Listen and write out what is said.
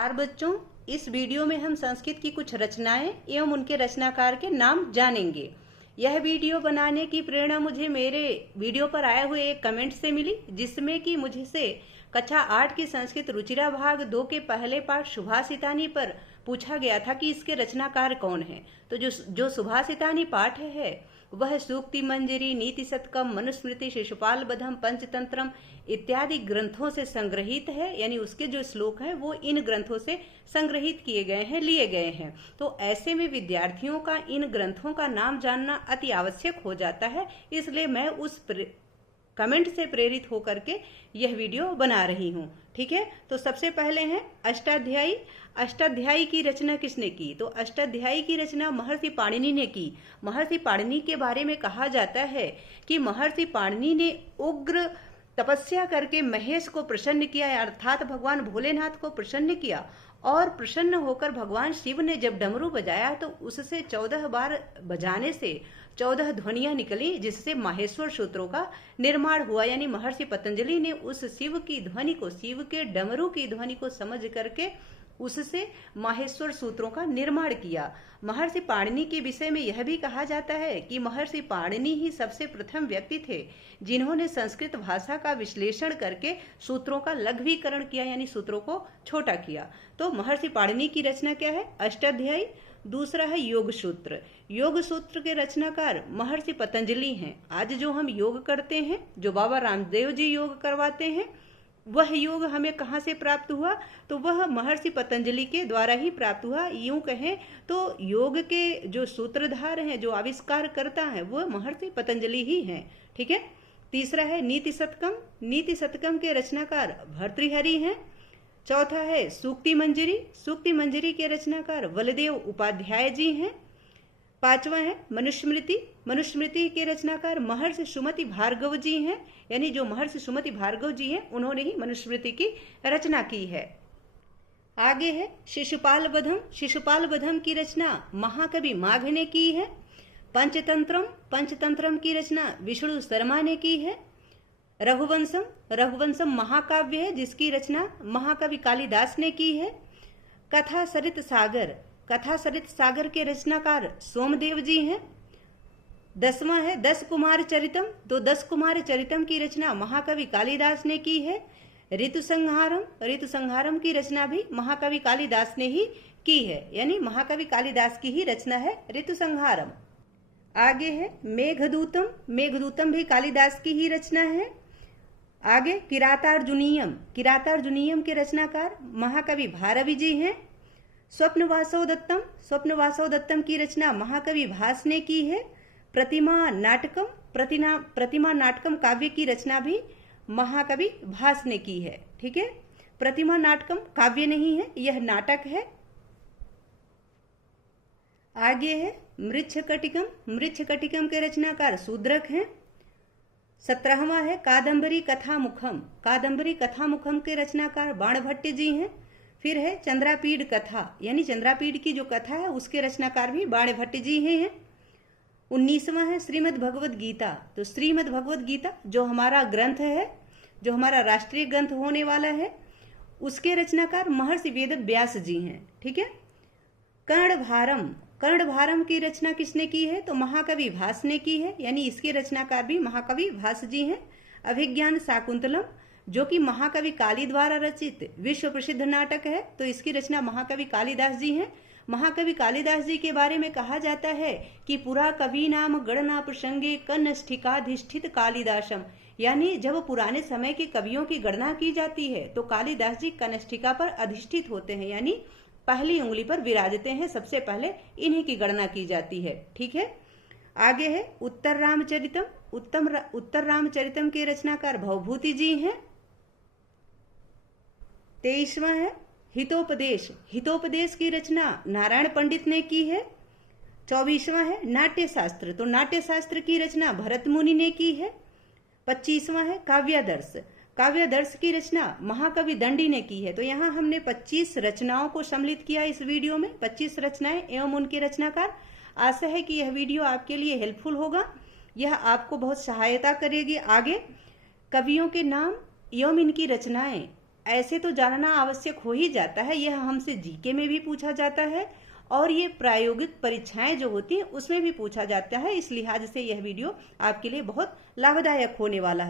नमस्कार बच्चों, इस वीडियो में हम संस्कृत की कुछ रचनाएं एवं उनके रचनाकार के नाम जानेंगे। यह वीडियो बनाने की प्रेरणा मुझे मेरे वीडियो पर आए हुए एक कमेंट से मिली, जिसमें कि मुझसे कक्षा 8 की संस्कृत रुचिरा भाग 2 के पहले पाठ सुभाषितानी पर पूछा गया था कि इसके रचनाकार कौन है। तो जो सुभाषितानी पाठ है वह सूक्ति मंजरी, नीति शतकम, मनुस्मृति, शिशुपाल बधम, पंचतंत्रम इत्यादि ग्रंथों से संग्रहित है। यानी उसके जो श्लोक हैं वो इन ग्रंथों से संग्रहित किए गए हैं, लिए गए हैं। तो ऐसे में विद्यार्थियों का इन ग्रंथों का नाम जानना अति आवश्यक हो जाता है, इसलिए मैं उस कमेंट से प्रेरित होकर के यह वीडियो बना रही हूँ। ठीक है, तो सबसे पहले है अष्टाध्यायी। अष्टाध्यायी की रचना किसने की? तो अष्टाध्यायी की रचना महर्षि पाणिनि ने की। महर्षि पाणिनि के बारे में कहा जाता है कि महर्षि पाणिनि ने उग्र तपस्या करके महेश को प्रसन्न किया, अर्थात भगवान भोलेनाथ को प्रसन्न किया, और प्रसन्न होकर भगवान शिव ने जब डमरू बजाया तो उससे 14 बार बजाने से 14 ध्वनियां निकली, जिससे माहेश्वर सूत्रों का निर्माण हुआ। यानी महर्षि पतंजलि ने उस शिव की ध्वनि को, शिव के डमरू की ध्वनि को समझ करके उससे माहेश्वर सूत्रों का निर्माण किया। महर्षि पाणिनि के विषय में यह भी कहा जाता है कि महर्षि पाणिनि ही सबसे प्रथम व्यक्ति थे जिन्होंने संस्कृत भाषा का विश्लेषण करके सूत्रों का लघवीकरण किया, यानी सूत्रों को छोटा किया। तो महर्षि पाणिनि की रचना क्या है? अष्टाध्यायी। दूसरा है योग सूत्र। योग सूत्र के रचनाकार महर्षि पतंजलि हैं। आज जो हम योग करते हैं, जो बाबा रामदेव जी योग करवाते हैं, वह योग हमें कहाँ से प्राप्त हुआ? तो वह महर्षि पतंजलि के द्वारा ही प्राप्त हुआ। यूं कहें तो योग के जो सूत्रधार हैं, जो आविष्कार करता है, वह महर्षि पतंजलि ही हैं। ठीक है। तीसरा है नीति शतकम। नीति शतकम के रचनाकार भर्तृहरि हैं। चौथा है सूक्ति मंजरी। सूक्ति मंजरी के रचनाकार बलदेव उपाध्याय जी हैं। पांचवा है मनुस्मृति। मनुस्मृति के रचनाकार महर्षि सुमति भार्गव जी हैं। यानी जो महर्षि सुमति भार्गव जी हैं, उन्होंने ही मनुस्मृति की रचना की है। आगे है शिशुपाल बधम। शिशुपाल बधम की रचना महाकवि माघ ने की है। पंचतंत्रम। पंचतंत्रम की रचना विष्णु शर्मा ने की है। रघुवंशम। रघुवंशम महाकाव्य है जिसकी रचना महाकवि कालिदास ने की है। कथा सरित सागर। कथा सरित सागर के रचनाकार सोमदेव जी हैं। 10वां है दस कुमार चरितम। तो 10 कुमार चरितम की रचना महाकवि कालिदास ने की है। ऋतु संहारम। ऋतु संहारम की रचना भी महाकवि कालिदास ने ही की है, यानी महाकवि कालिदास की ही रचना है ऋतु संहारम। आगे है मेघदूतम। मेघदूतम भी कालिदास की ही रचना है। आगे किरातार्जुनीयम। किरातार्जुनीयम के रचनाकार महाकवि भारवी जी हैं। स्वप्नवासव दत्तम। स्वप्नवासव दत्तम की रचना महाकवि भास ने की है। प्रतिमा नाटकम। प्रतिमा नाटकम काव्य की रचना भी महाकवि भास ने की है। ठीक है, प्रतिमा नाटकम काव्य नहीं है, यह नाटक है। आगे है मृच्छकटिकम। मृच्छकटिकम के रचनाकार शूद्रक हैं। 17वां है कादम्बरी कथामुखम। कादम्बरी कथामुखम के रचनाकार बाणभट्ट जी हैं। फिर है चंद्रापीड कथा, यानी चंद्रापीड की जो कथा है उसके रचनाकार भी बाणभट्ट जी हैं। 19वां है श्रीमद् भगवद गीता। तो श्रीमद् भगवद गीता जो हमारा ग्रंथ है, जो हमारा राष्ट्रीय ग्रंथ होने वाला है, उसके रचनाकार महर्षि वेद व्यास जी हैं। ठीक है। कर्णभारम। कर्णभारम की रचना किसने की है? तो महाकवि भास ने की है, यानी इसके रचनाकार भी महाकवि भास जी हैं। अभिज्ञान शाकुंतलम जो कि महाकवि काली द्वारा रचित विश्व प्रसिद्ध नाटक है, तो इसकी रचना महाकवि कालिदास जी हैं। महाकवि कालिदास जी के बारे में कहा जाता है कि पुरा कवि नाम गणना प्रसंगे कनिष्ठिकाधिष्ठित कालिदासम। यानी जब पुराने समय के कवियों की गणना की जाती है तो कालिदास जी कनिष्ठिका पर अधिष्ठित होते हैं, यानी पहली उंगली पर विराजते हैं, सबसे पहले इन्हीं की गणना की जाती है। ठीक है। आगे है उत्तर रामचरितम। उत्तर रामचरितम के रचनाकार भवभूति जी हैं। 23वां है हितोपदेश। हितोपदेश की रचना नारायण पंडित ने की है। 24वां है नाट्य शास्त्र। तो नाट्य शास्त्र की रचना भरत मुनि ने की है। 25वां है काव्यादर्श। काव्यादर्श की रचना महाकवि दंडी ने की है। तो यहाँ हमने 25 रचनाओं को सम्मिलित किया इस वीडियो में, 25 रचनाएं एवं उनके रचनाकार। आशा है कि यह वीडियो आपके लिए हेल्पफुल होगा, यह आपको बहुत सहायता करेगी। आगे कवियों के नाम एवं इनकी रचनाएं ऐसे तो जानना आवश्यक हो ही जाता है, यह हमसे जीके में भी पूछा जाता है और ये प्रायोगिक परीक्षाएं जो होती हैं उसमें भी पूछा जाता है। इस लिहाज से यह वीडियो आपके लिए बहुत लाभदायक होने वाला है।